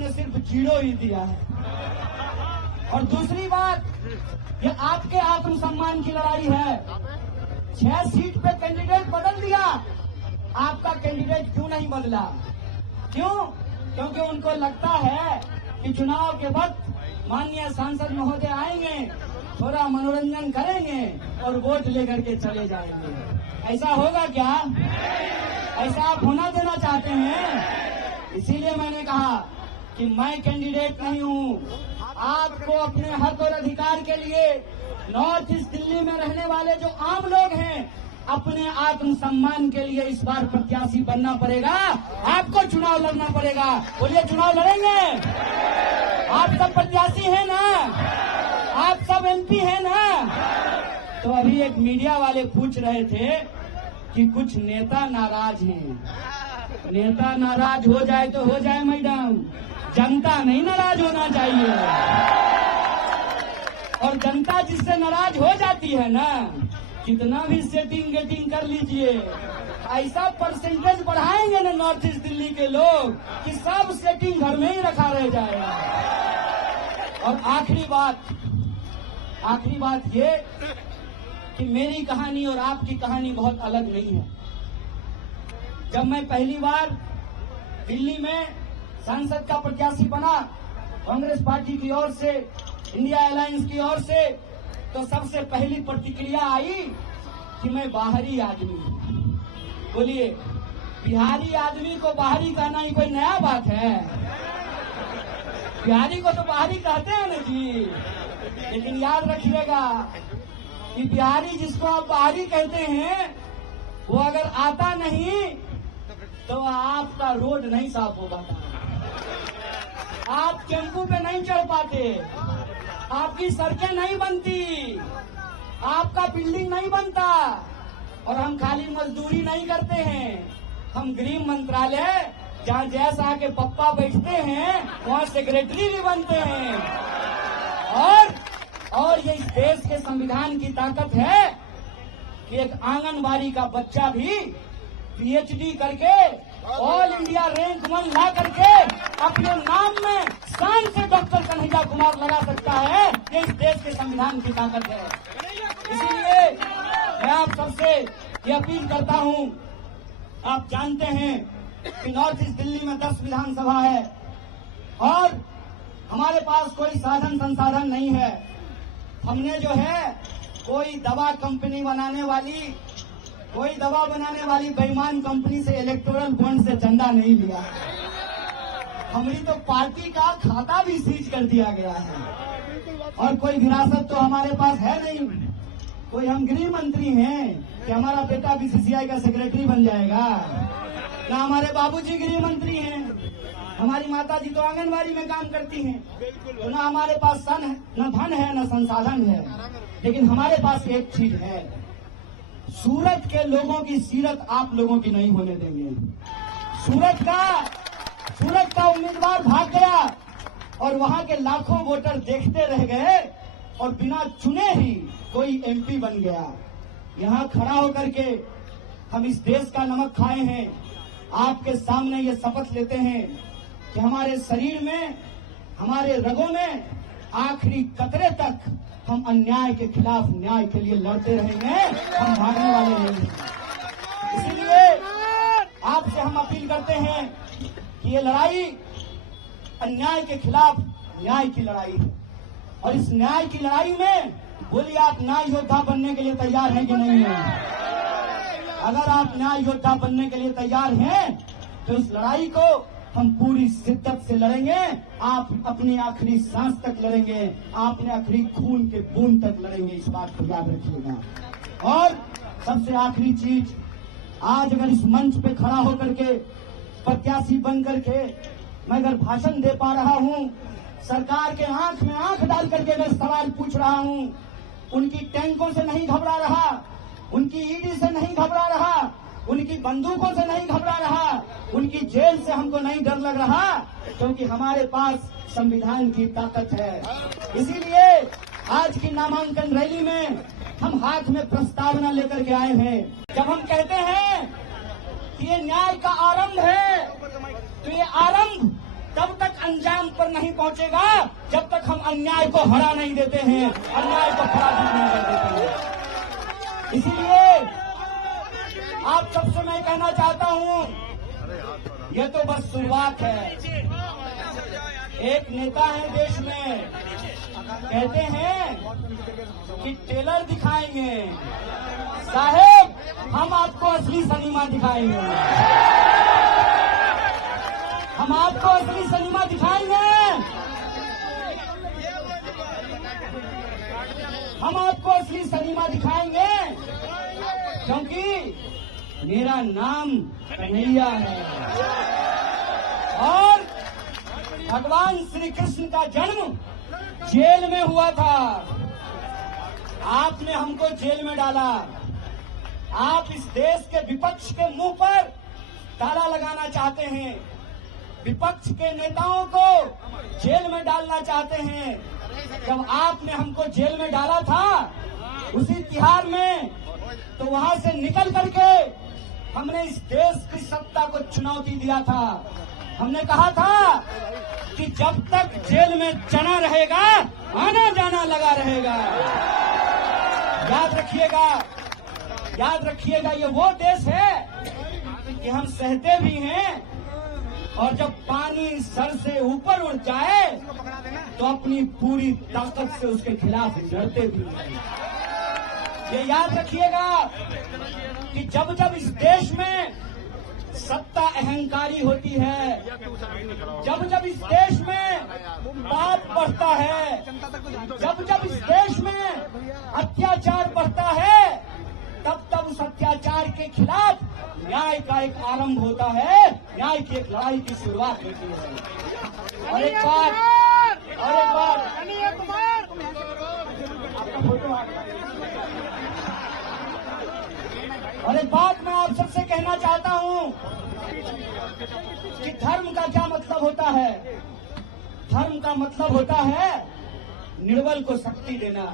आपने सिर्फ 0 ही दिया है। और दूसरी बात, ये आपके आत्मसम्मान की लड़ाई है। 6 सीट पे कैंडिडेट बदल दिया, आपका कैंडिडेट क्यों नहीं बदला? क्यों? क्योंकि उनको लगता है कि चुनाव के वक्त माननीय सांसद महोदय आएंगे, थोड़ा मनोरंजन करेंगे और वोट लेकर के चले जाएंगे। ऐसा होगा क्या? ऐसा आप होना देना चाहते हैं? इसीलिए मैंने कहा कि मैं कैंडिडेट नहीं हूँ। आपको अपने हक और अधिकार के लिए नॉर्थ ईस्ट दिल्ली में रहने वाले जो आम लोग हैं, अपने आत्मसम्मान के लिए इस बार प्रत्याशी बनना पड़ेगा। आपको चुनाव लड़ना पड़ेगा। बोलिए, चुनाव लड़ेंगे? आप सब प्रत्याशी हैं ना? आप सब एमपी हैं ना? तो अभी एक मीडिया वाले पूछ रहे थे कि कुछ नेता नाराज हैं। नेता नाराज हो जाए तो हो जाए मैडम, जनता नहीं नाराज होना चाहिए। और जनता जिससे नाराज हो जाती है ना, कितना भी सेटिंग गेटिंग कर लीजिए, ऐसा परसेंटेज बढ़ाएंगे ना नॉर्थ ईस्ट दिल्ली के लोग कि सब सेटिंग घर में ही रखा रह जाएगा। और आखिरी बात ये कि मेरी कहानी और आपकी कहानी बहुत अलग नहीं है। जब मैं पहली बार दिल्ली में सांसद का प्रत्याशी बना, कांग्रेस पार्टी की ओर से, इंडिया अलायंस की ओर से, तो सबसे पहली प्रतिक्रिया आई कि मैं बाहरी आदमी हूं। बोलिए, बिहारी आदमी को बाहरी कहना ही कोई नया बात है? बिहारी को तो बाहरी कहते हैं ना जी। लेकिन याद रखिएगा कि बिहारी जिसको आप बाहरी कहते हैं, वो अगर आता नहीं तो आपका रोड नहीं साफ हो पाता, आप टेम्पू पे नहीं चढ़ पाते, आपकी सड़कें नहीं बनती, आपका बिल्डिंग नहीं बनता। और हम खाली मजदूरी नहीं करते हैं, हम गृह मंत्रालय जहाँ जैसा के पप्पा बैठते हैं वहाँ सेक्रेटरी भी बनते हैं। और ये इस देश के संविधान की ताकत है कि एक आंगनबाड़ी का बच्चा भी पीएचडी करके ऑल इंडिया रैंक 1 ला करके अपने नाम में शान से डॉक्टर कन्हैया कुमार लगा सकता है। ये इस देश के संविधान की ताकत है। इसीलिए मैं आप सबसे ये अपील करता हूं, आप जानते हैं कि नॉर्थ ईस्ट दिल्ली में 10 विधानसभा है और हमारे पास कोई साधन संसाधन नहीं है। हमने जो है कोई दवा कंपनी बनाने वाली बेईमान कंपनी से इलेक्टोरल बॉन्ड से चंदा नहीं लिया। हमारी तो पार्टी का खाता भी सीज कर दिया गया है और कोई विरासत तो हमारे पास है नहीं। कोई हम गृह मंत्री हैं कि हमारा बेटा बीसीसीआई का सेक्रेटरी बन जाएगा? ना हमारे बाबूजी गृह मंत्री हैं, हमारी माताजी तो आंगनबाड़ी में काम करती हैं। तो ना हमारे पास न धन है न संसाधन है, लेकिन हमारे पास एक चीज है, सूरत के लोगों की सीरत आप लोगों की नहीं होने देंगे। सूरत का उम्मीदवार भाग गया और वहां के लाखों वोटर देखते रह गए और बिना चुने ही कोई एमपी बन गया। यहां खड़ा होकर के हम इस देश का नमक खाए हैं। आपके सामने ये शपथ लेते हैं कि हमारे शरीर में, हमारे रगों में आखिरी कतरे तक हम अन्याय के खिलाफ न्याय के लिए लड़ते रहेंगे, हम भागने वाले नहीं हैं। इसीलिए आपसे हम अपील करते हैं कि ये लड़ाई अन्याय के खिलाफ न्याय की लड़ाई है और इस न्याय की लड़ाई में बोलिए, आप न्याय योद्धा बनने के लिए तैयार हैं कि नहीं हैं? अगर आप न्याय योद्धा बनने के लिए तैयार हैं तो इस लड़ाई को हम पूरी शिद्दत से लड़ेंगे। आप अपनी आखिरी सांस तक लड़ेंगे, आप अपने आखिरी खून के बूंद तक लड़ेंगे, इस बात को याद रखिएगा। और सबसे आखिरी चीज, आज अगर इस मंच पे खड़ा होकर के प्रत्याशी बन करके मैं अगर भाषण दे पा रहा हूं, सरकार के आंख में आंख डाल करके मैं सवाल पूछ रहा हूं, उनकी टैंकों से नहीं घबरा रहा, उनकी ईडी से नहीं घबरा रहा, उनकी बंदूकों से नहीं घबरा रहा, उनकी जेल से हमको नहीं डर लग रहा, क्योंकि हमारे पास संविधान की ताकत है। इसीलिए आज की नामांकन रैली में हम हाथ में प्रस्तावना लेकर के आए हैं। जब हम कहते हैं कि ये न्याय का आरंभ है, तो ये आरंभ तब तक अंजाम पर नहीं पहुंचेगा जब तक हम अन्याय को हरा नहीं देते हैं, अन्याय को पराजित नहीं कर देते हैं। इसीलिए आप सबसे मैं कहना चाहता हूं, यह तो बस शुरुआत है। एक नेता है देश में, कहते हैं कि टेलर दिखाएंगे, साहेब हम आपको असली सिनेमा दिखाएंगे, हम आपको असली सिनेमा दिखाएंगे, हम आपको असली सिनेमा दिखाएंगे, क्योंकि मेरा नाम कन्हैया है और भगवान श्री कृष्ण का जन्म जेल में हुआ था। आपने हमको जेल में डाला, आप इस देश के विपक्ष के मुंह पर ताला लगाना चाहते हैं, विपक्ष के नेताओं को जेल में डालना चाहते हैं। जब आपने हमको जेल में डाला था उसी तिहाड़ में, तो वहां से निकल करके हमने इस देश की सत्ता को चुनौती दिया था। हमने कहा था कि जब तक जेल में चना रहेगा आना जाना लगा रहेगा। याद रखिएगा, याद रखिएगा, ये वो देश है कि हम सहते भी हैं और जब पानी सर से ऊपर उड़ जाए तो अपनी पूरी ताकत से उसके खिलाफ लड़ते भी हैं। ये याद रखिएगा कि जब जब इस देश में सत्ता अहंकारी होती है, जब जब इस देश में पाप बढ़ता है, जब जब इस देश में अत्याचार बढ़ता है, तब तब उस अत्याचार के खिलाफ न्याय का एक आरंभ होता है, न्याय की एक लड़ाई की शुरुआत होती है। और एक बात आपका फोटो और एक बात मैं आप सबसे कहना चाहता हूं कि धर्म का क्या मतलब होता है। धर्म का मतलब होता है निर्बल को शक्ति देना,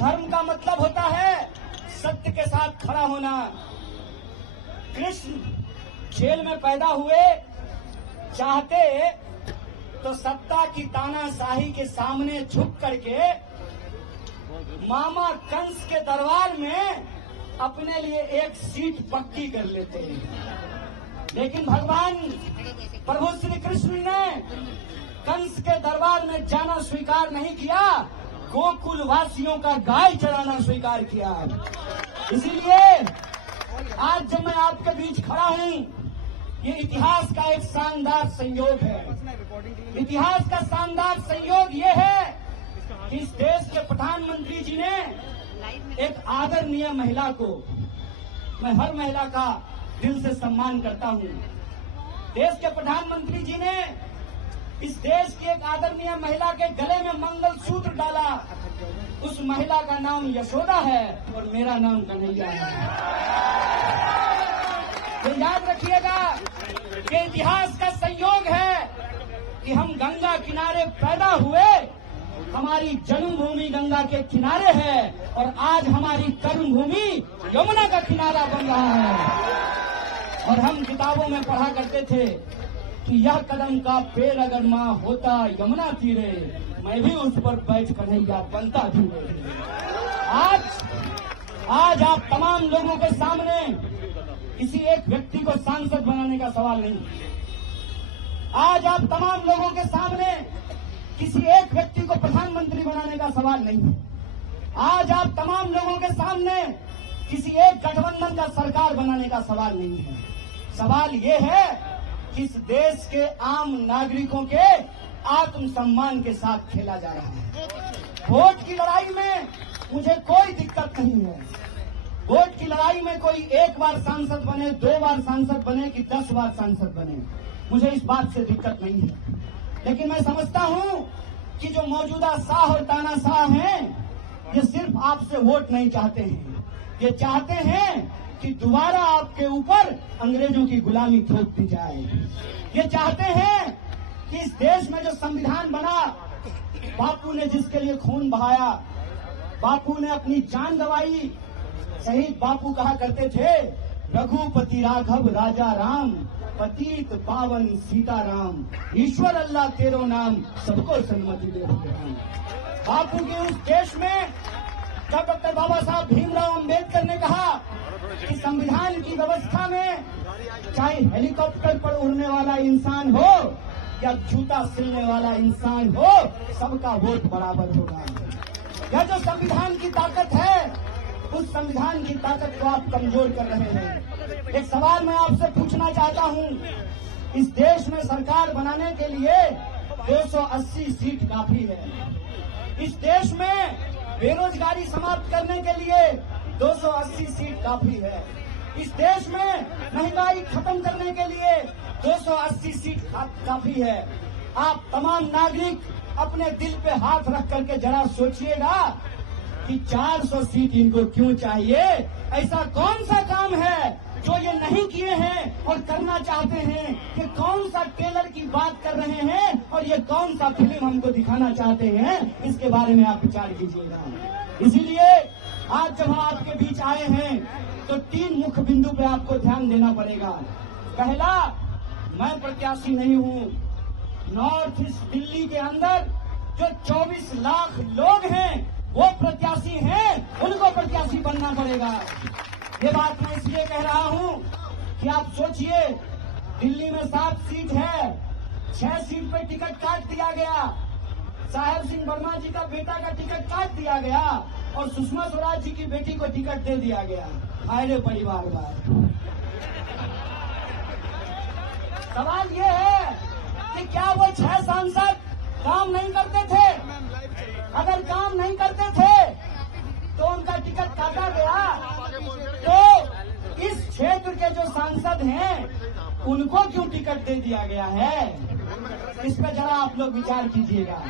धर्म का मतलब होता है सत्य के साथ खड़ा होना। कृष्ण जेल में पैदा हुए, चाहते तो सत्ता की तानाशाही के सामने झुक करके मामा कंस के दरबार में अपने लिए एक सीट पक्की कर लेते हैं। लेकिन भगवान प्रभु श्री कृष्ण ने कंस के दरबार में जाना स्वीकार नहीं किया, गोकुल वासियों का गाय चराना स्वीकार किया। इसीलिए आज जब मैं आपके बीच खड़ा हूं, ये इतिहास का एक शानदार संयोग है। इतिहास का शानदार संयोग ये है कि इस देश के प्रधानमंत्री जी ने एक आदरणीय महिला को, मैं हर महिला का दिल से सम्मान करता हूं, देश के प्रधानमंत्री जी ने इस देश की एक आदरणीय महिला के गले में मंगलसूत्र डाला। उस महिला का नाम यशोदा है और मेरा नाम कन्हैया है। तो याद रखिएगा कि इतिहास का संयोग है कि हम गंगा किनारे पैदा हुए, हमारी जन्मभूमि गंगा के किनारे है और आज हमारी कर्मभूमि यमुना का किनारा बन रहा है। और हम किताबों में पढ़ा करते थे कि यह कदम का पेड़ अगर माँ होता यमुना तीरे, मैं भी उस पर बैठ कन्हैया बनता धीरे। आज आप तमाम लोगों के सामने किसी एक व्यक्ति को सांसद बनाने का सवाल नहीं, आज आप तमाम लोगों के सामने किसी एक व्यक्ति को प्रधानमंत्री बनाने का सवाल नहीं है। आज आप तमाम लोगों के सामने किसी एक गठबंधन का सरकार बनाने का सवाल नहीं है। सवाल ये है कि इस देश के आम नागरिकों के आत्मसम्मान के साथ खेला जा रहा है। वोट की लड़ाई में मुझे कोई दिक्कत नहीं है। वोट की लड़ाई में कोई एक बार सांसद बने, 2 बार सांसद बने कि 10 बार सांसद बने, मुझे इस बात से दिक्कत नहीं है। लेकिन मैं समझता हूं कि जो मौजूदा शाह और तानाशाह हैं, ये सिर्फ आपसे वोट नहीं चाहते हैं, ये चाहते हैं कि दोबारा आपके ऊपर अंग्रेजों की गुलामी थोप दी जाए। ये चाहते हैं कि इस देश में जो संविधान बना, बापू ने जिसके लिए खून बहाया, बापू ने अपनी जान गंवाई, शहीद बापू कहा करते थे, रघुपति राघव राजा राम पतित पावन सीताराम, ईश्वर अल्लाह तेरो नाम, सबको सन्मति दे भगवान। बापू के उस देश में जब डॉक्टर बाबा साहब भीमराव अंबेडकर ने कहा कि संविधान की व्यवस्था में चाहे हेलीकॉप्टर पर उड़ने वाला इंसान हो या जूता सिलने वाला इंसान हो, सबका वोट बराबर होगा। यह जो संविधान की ताकत है, उस संविधान की ताकत को आप कमजोर कर रहे हैं। एक सवाल मैं आपसे पूछना चाहता हूं, इस देश में सरकार बनाने के लिए 280 सीट काफी है। इस देश में बेरोजगारी समाप्त करने के लिए 280 सीट काफी है। इस देश में महंगाई खत्म करने के लिए 280 सीट काफी है। आप तमाम नागरिक अपने दिल पे हाथ रख करके जरा सोचिएगा कि 400 सीट इनको क्यों चाहिए। ऐसा कौन सा काम है जो ये नहीं किए हैं और करना चाहते हैं? कि कौन सा टेलर की बात कर रहे हैं और ये कौन सा फिल्म हमको दिखाना चाहते हैं, इसके बारे में आप विचार कीजिएगा। इसीलिए आज जब हम आपके बीच आए हैं तो 3 मुख्य बिंदु पे आपको ध्यान देना पड़ेगा। पहला, मैं प्रत्याशी नहीं हूं। नॉर्थ ईस्ट दिल्ली के अंदर जो 24 लाख लोग हैं वो प्रत्याशी हैं, उनको प्रत्याशी बनना पड़ेगा। ये बात मैं इसलिए कह रहा हूं कि आप सोचिए, दिल्ली में 7 सीट है, 6 सीट पे टिकट काट दिया गया। साहेब सिंह वर्मा जी का बेटा का टिकट काट दिया गया और सुषमा स्वराज जी की बेटी को टिकट दे दिया गया। अरे परिवारवाद। सवाल ये है कि क्या वो 6 सांसद काम नहीं करते थे? अगर काम नहीं करते थे तो उनका टिकट काटा गया, तो इस क्षेत्र के जो सांसद हैं उनको क्यों टिकट दे दिया गया है? इस पे जरा आप लोग विचार कीजिएगा।